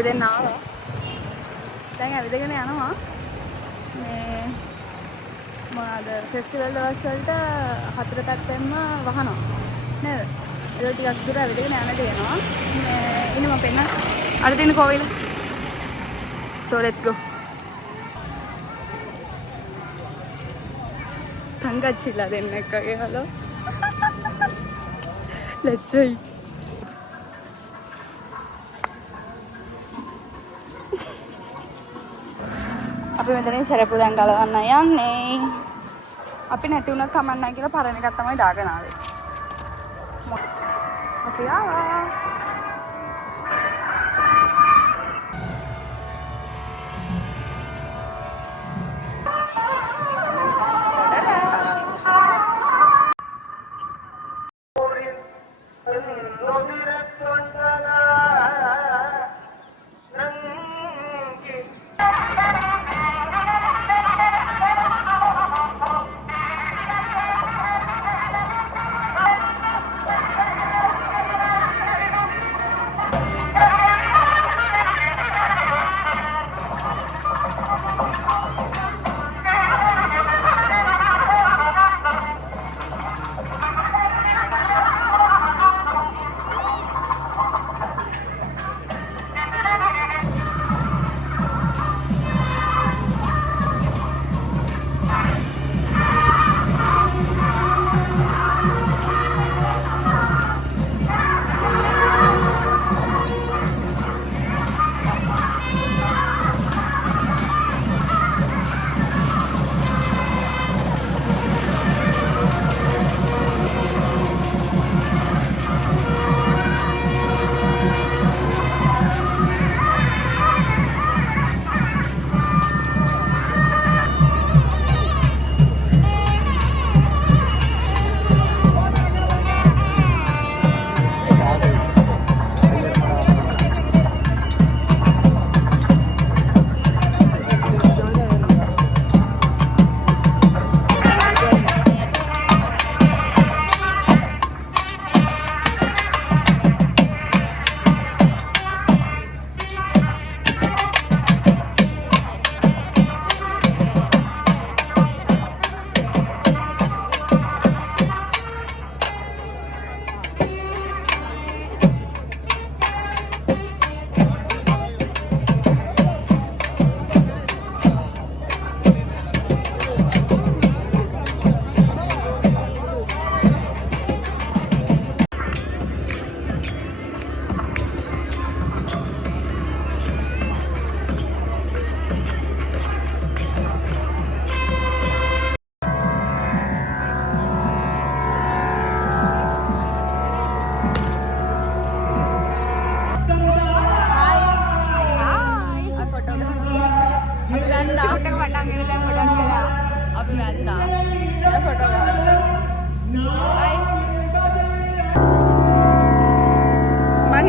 අපි දැන් ආවා. දැන් ඇවිදගෙන යනවා. මේ මොනවාද ෆෙස්ටිවල් දවස් වලට හතර පැත්තෙන්ම වහනවා. නේද? ඒක ටිකක් දුර ඇවිදගෙන යන්න තියෙනවා. මේ ඉන්න මම පෙන්න. අර තියෙන කෝවිල. So let's go. තංගච්චිලා දෙන්න එක්කගේ හලෝ. ලැජ්ජයි. අපි මෙතනින් සරපු දැන් ගලවන්න යන්නේ. අපි නැති වුණත් කමක් නැහැ කියලා පරණ එකක් තමයි දාගෙන ආවේ. අපි ආවා.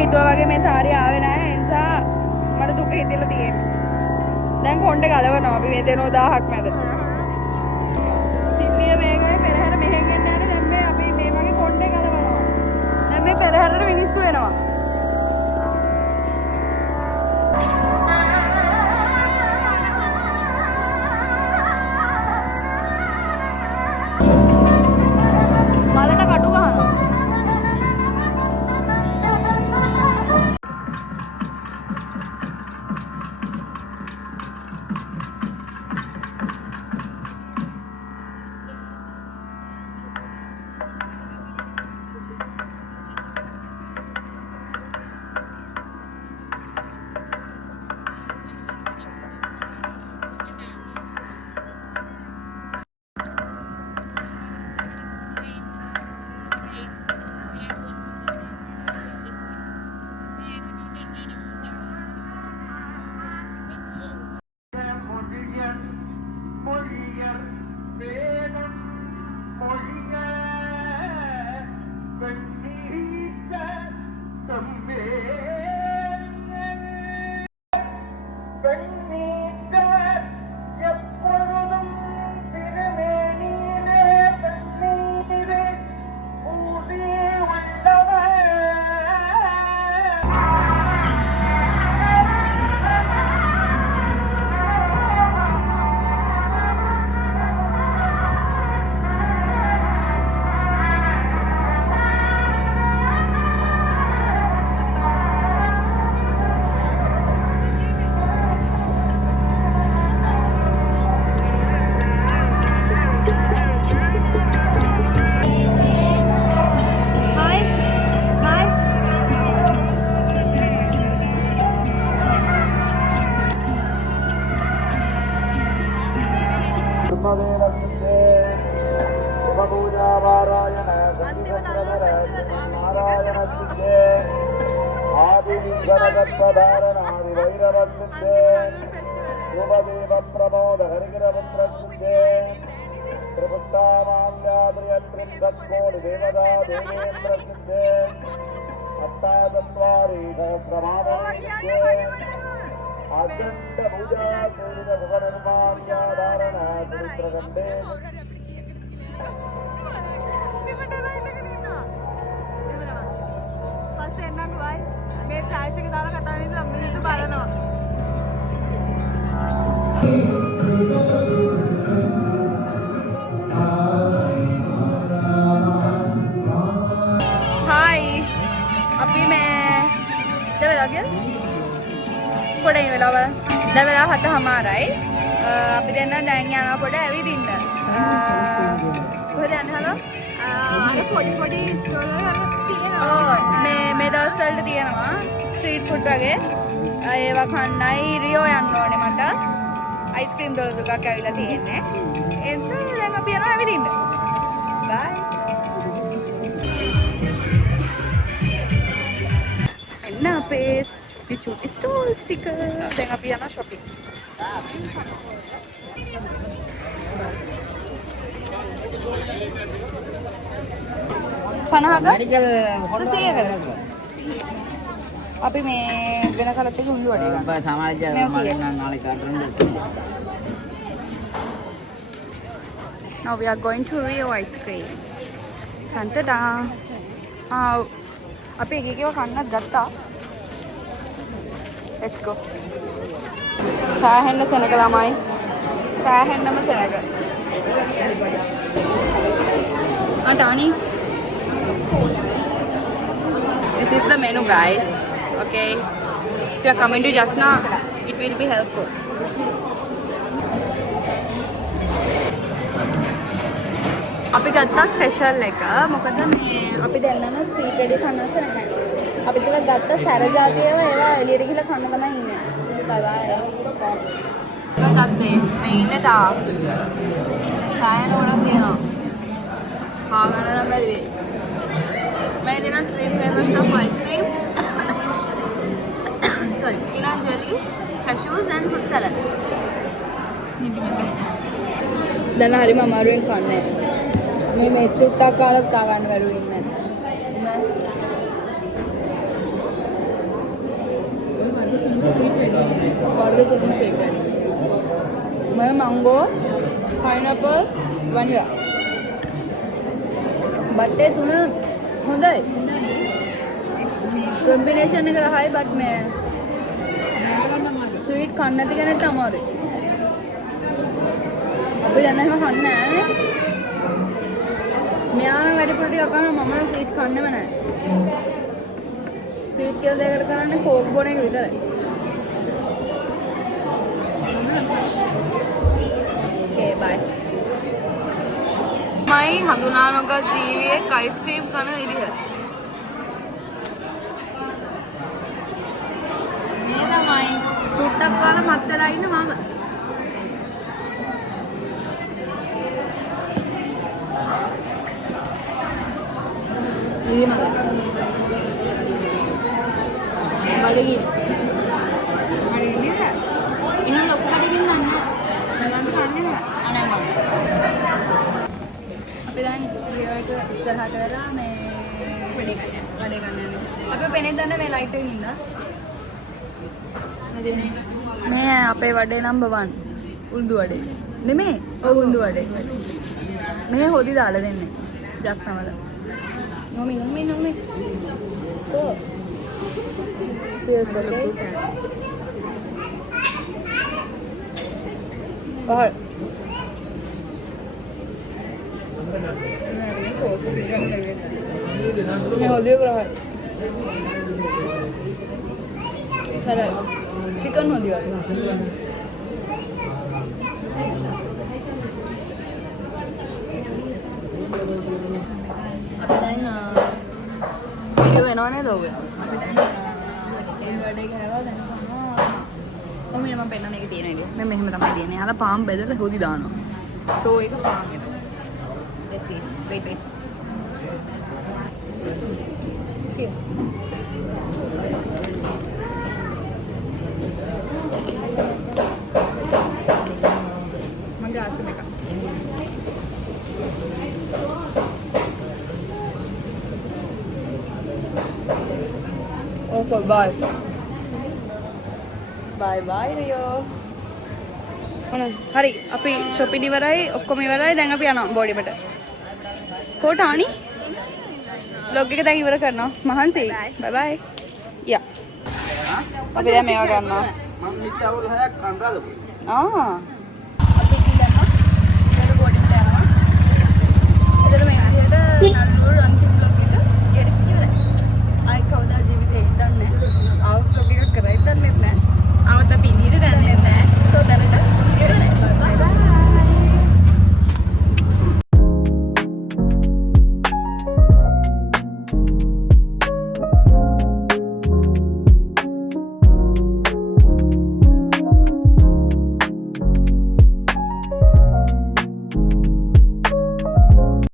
හිතුවා වගේ මේ සාරිය ආවේ නැහැ. ඒ නිසා මට දුක හිතෙලා තියෙනවා. දැන් කොණ්ඩේ ගලවනවා අපි මේ දෙනෝ 1000ක් මැද. සිල්ලිය මේකයි පෙරහැර මෙහෙන් එන්න යන දැන් මේ අපි මේ වගේ කොණ්ඩේ ගලවනවා. දැන් මේ පෙරහැරට මිනිස්සු එනවා. මලට කටු ගහනවා. Hai, අපි මේ දෙවෙලා ගියද? පොඩේ වෙලාව. දෙවෙලා 7:00මාරයි. අපි දෙන්න දැන් යනවා පොඩ ඇවිදින්න. කොහෙද යන්නේ හලෝ? පොඩි ස්ටෝල් වල තියෙනවා. මේ දවස් වලට තියෙනවා ස්ට්‍රීට් ෆුඩ් වගේ. ඒවා කන්නයි රියෝ යන්න ඕනේ මට. අයිස්ක්‍රීම් දොළ දුකක් ඇවිල්ලා තියෙන්නේ. ඒ නිසා දැන් අපි යනවා ඇවිදින්න. බයි. එන්න අපේ චුටි ස්ටෝල්ස් ටික. දැන් අපි යනවා shopping. 50ක මෙඩිකල් හොටල් 100ක අපි මේ වෙන කලත් එක උල්ලු වඩේ ගන්න. අපේ සමාජ මම නාලේ කාටරන් Now we are going to Rio ice cream. Santa අපි එක එකව කන්නත් ගත්තා. Let's go. සෑහෙන්න සෙනග ළමයි. සෑහෙන්නම සෙනග. Tani. This is the menu, guys. Okay. If you are coming to Jaffna, it will be helpful. අපි ගත්තා ස්පෙෂල් එක. මොකද මේ අපි දැන්නම ස්වීට් රෙඩි කන්නස නැහැ. අපි ටිකක් ගත්තා සැර જાතියව ඒවා එළියට ගිහලා කන්න තමයි ඉන්නේ. බයි. මම ගත්තේ මේ ඉන්නේ තා. සායන උඩක් තියෙනවා. खाना ना मैं देना 3 flavors of ice cream. Sorry, peanut jelly, cashews and fruit salad. Dan hari mama maruin खाने. मैं चुट्टा कालत कागन maruin ना. मैं mango, pineapple, vanilla. बट्टे तुम होंगे कॉम्बिनेशन एक रहा है बट मैं स्वीट खाने थे क्या टमारे अभी जाना है मैं खाना है मैं आना गाड़ी पड़ी अकान मम्मा ने स्वीट खाने में ना स्वीट क्या देकर करने कोक बोने के इधर है ओके बाय මයි හඳුනානගත් ජීවියෙක් අයිස්ක්‍රීම් කන විදිහ. මේ තමයි චුට්ටක් කාලා මත් වෙලා ඉන්න මම. ඉතින් මම බඩගිනි. එහෙනම් ලොකු බඩගින්න නැහැ. මම කන්නේ නැහැ. අනේ මම අපි දැන් රියෝ එක ඉස්සරහට වෙලා මේ වැඩේ ගන්න යන්නේ. අපි පෙනේ දන්න මේ ලයිට් එකකින් ඉන්න. මේ අපේ වඩේ නම්බර් 1 උල්දු වඩේ. නෙමෙයි. ඔව් උල්දු වඩේ. මේ හොදි දාලා දෙන්නේ. ජක්නවල. නොමි. તો cheers okay. Bye. मैं हल्दी रहा है सारा चिकन हल्दी वाली वीडियो बनाने दोगे मम्मी मैं पेन नहीं दिए नहीं मैं मेहमान तमाई दिए नहीं आला पाम बेदर होदी दानो सो एक पाम है let's see. Wait. Cheers. Mangga asam mereka. Okay, bye. Bye Rio. හරි අපි shopping ඉවරයි ඔක්කොම ඉවරයි දැන් අපි යනවා බෝඩි එකට. කොහොට ආනි? vlog එක දැන් ඉවර කරනවා. මහන්සි. bye bye. යා. අපි දැන් මේවා ගන්නවා. මම නිත්‍ය අවුරුදු 6ක් අනුරාධපුර. අපි ඉඳලා බෝඩි එකට යනවා. එතන මේ විදිහට නළුවෝ රන්තිම්